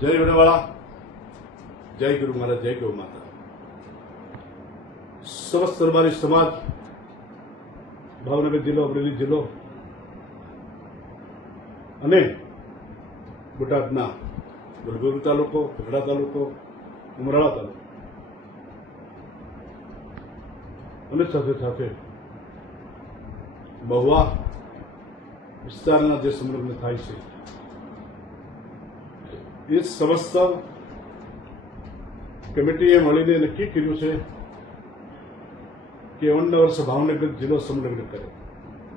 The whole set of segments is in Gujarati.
जय वडवाड़ा, जय गुरु महाराज, जय गौ माता। समस्त दरबारी समाज भावनगर जिल्लो, अमरेली जिल्लो અને બોટાદના વલભીપુર તાલુકો, ગઢડા તાલુકો, ઉમરાળા તાલુકો અને સાથે સાથે મહુવા વિસ્તારના જે સંલગ્ન થાય છે એ સમસ્ત કમિટીએ મળીને નક્કી કર્યું છે કે 51 વર્ષ ભાવનગર જિલ્લો સંલગ્ન કરે।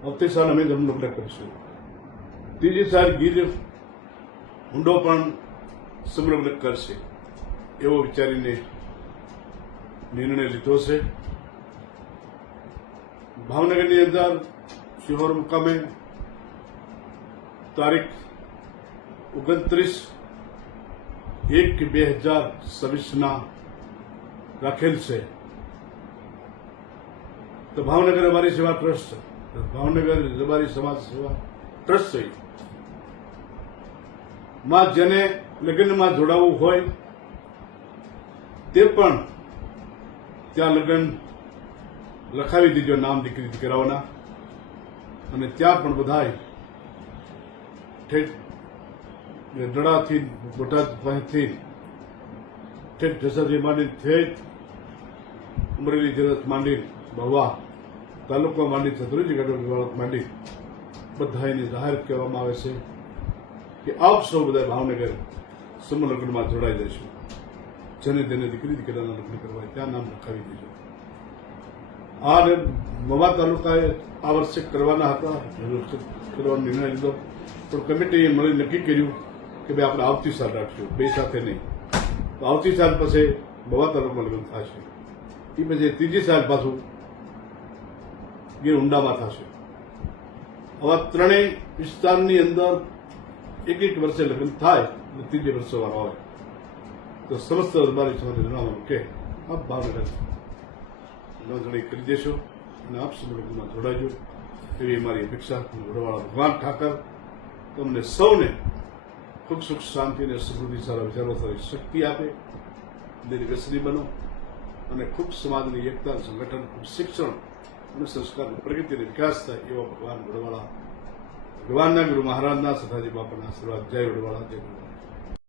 આવતી સાલ અમે સંલગ્ન કરીશું। ત્રીજી સાલ ગીર ઊંડો પણ સંલગ્ન કરશે એવો વિચારીને નિર્ણય લીધો છે। ભાવનગરની અંદર શિહોર મુકામે તારીખ 29/1/2026 રાખેલ છે। તો ભાવનગર અમારી સેવા ટ્રસ્ટ, ભાવનગર રબારી સમાજ સેવા ટ્રસ્ટ છે માં જેને લગ્નમાં જોડાવવું હોય તે પણ ત્યાં લગ્ન લખાવી દીજો, નામ દીકરી દીકરાઓના, અને ત્યાં પણ બધાય ઠેઠ ગઢડાથી, બોટાદ પાસેથી ઠેઠ જસાજી માંડી, ઠેઠ અમરેલી જિલ્લા માંડી, મહુવા તાલુકા માંડી, સતરુજી ગઢડા માંડી બધાને જાહેર કહેવામાં આવે છે કે આપ સૌ બધા ભાવનગર સમૂહ લગ્નમાં જોડાઈ જઈશું। જેને તેને દીકરી દીકરાના લગ્ન કરવા ત્યાં નામ લખાવી દેજો। આ મહુવા તાલુકાએ આ વર્ષે કરવાના હતા, કરવાનો નિર્ણય લીધો, પણ કમિટીએ મળી નક્કી કર્યું કે ભાઈ આપણે આવતી સાલ રાખશું, બે સાથે નહીં। તો આવતી સાલ પછી મહુવા તાલુકામાં લગ્ન થશે, એ પછી ત્રીજી સાલ પાછું ગીર ઊંડામાં થશે। આવા ત્રણેય વિસ્તારની અંદર એક વર્ષે લગ્ન થાય અને ત્રીજે વર્ષે વારો આવે। તો સમસ્ત દરબારી સમાજને જણાવવાનું કે આપ ભાવનગર નોંધણી કરી દેશો અને આપ સંલગ્નમાં જોડાજો એવી અમારી અપેક્ષા। વડવાળા ભગવાન ઠાકર તમને સૌને ખૂબ સુખ શાંતિ અને સમૃદ્ધિ, સારા વિચારો, સારી શક્તિ આપે, દીર્ઘશ્રી બનો અને ખૂબ સમાજની એકતા, સંગઠન, ખૂબ શિક્ષણ અને સંસ્કારની પ્રગતિ અને વિકાસ થાય એવા ભગવાન વડવાળા ભગવાનના ગુરુ મહારાજના સદાજી બાપાના આશીર્વાદ। જય વડવાળા, જય વડવાળા।